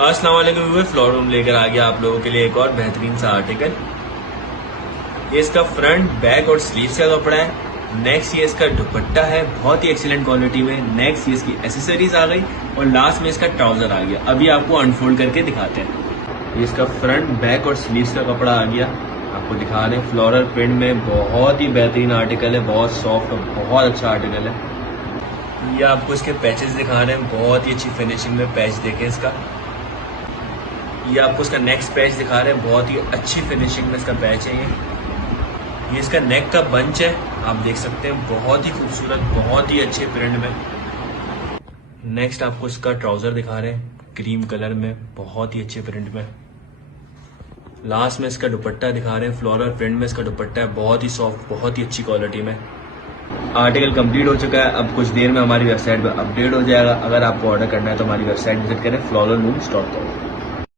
अस्सलाम वालेकुम viewers, floor room लेकर आ गया आप लोगों के लिए एक और बेहतरीन सा आर्टिकल। ये इसका फ्रंट, बैक और स्लीव्स का कपड़ा है। नेक्स्ट ये इसका दुपट्टा है, बहुत ही एक्सीलेंट क्वालिटी में। नेक्स्ट ये इसकी एसेसरीज आ गई और लास्ट में इसका ट्राउजर आ गया। अभी आपको अनफोल्ड करके दिखाते हैं। ये इसका फ्रंट, बैक और स्लीव्स का कपड़ा आ गया, आपको दिखा रहे हैं फ्लोरल प्रिंट में। बहुत ही बेहतरीन आर्टिकल है, बहुत सॉफ्ट और बहुत अच्छा आर्टिकल है। ये आपको इसके पैचेस दिखा रहे हैं, बहुत ही अच्छी फिनिशिंग में पैच देखें इसका। ये आपको इसका नेक्स्ट पैच दिखा रहे हैं, बहुत ही अच्छी फिनिशिंग में इसका पैच है। ये इसका नेक का बंच है, आप देख सकते हैं, बहुत ही खूबसूरत, बहुत ही अच्छे प्रिंट में। नेक्स्ट आपको इसका ट्राउजर दिखा रहे हैं, क्रीम कलर में, बहुत ही अच्छे प्रिंट में। लास्ट में इसका दुपट्टा दिखा रहे हैं, फ्लोरल प्रिंट में इसका दुपट्टा है, बहुत ही सॉफ्ट, बहुत ही अच्छी क्वालिटी में। आर्टिकल कंप्लीट हो चुका है, अब कुछ देर में हमारी वेबसाइट पर अपडेट हो जाएगा। अगर आपको ऑर्डर करना है तो हमारी वेबसाइट विजिट करें floral looms.com।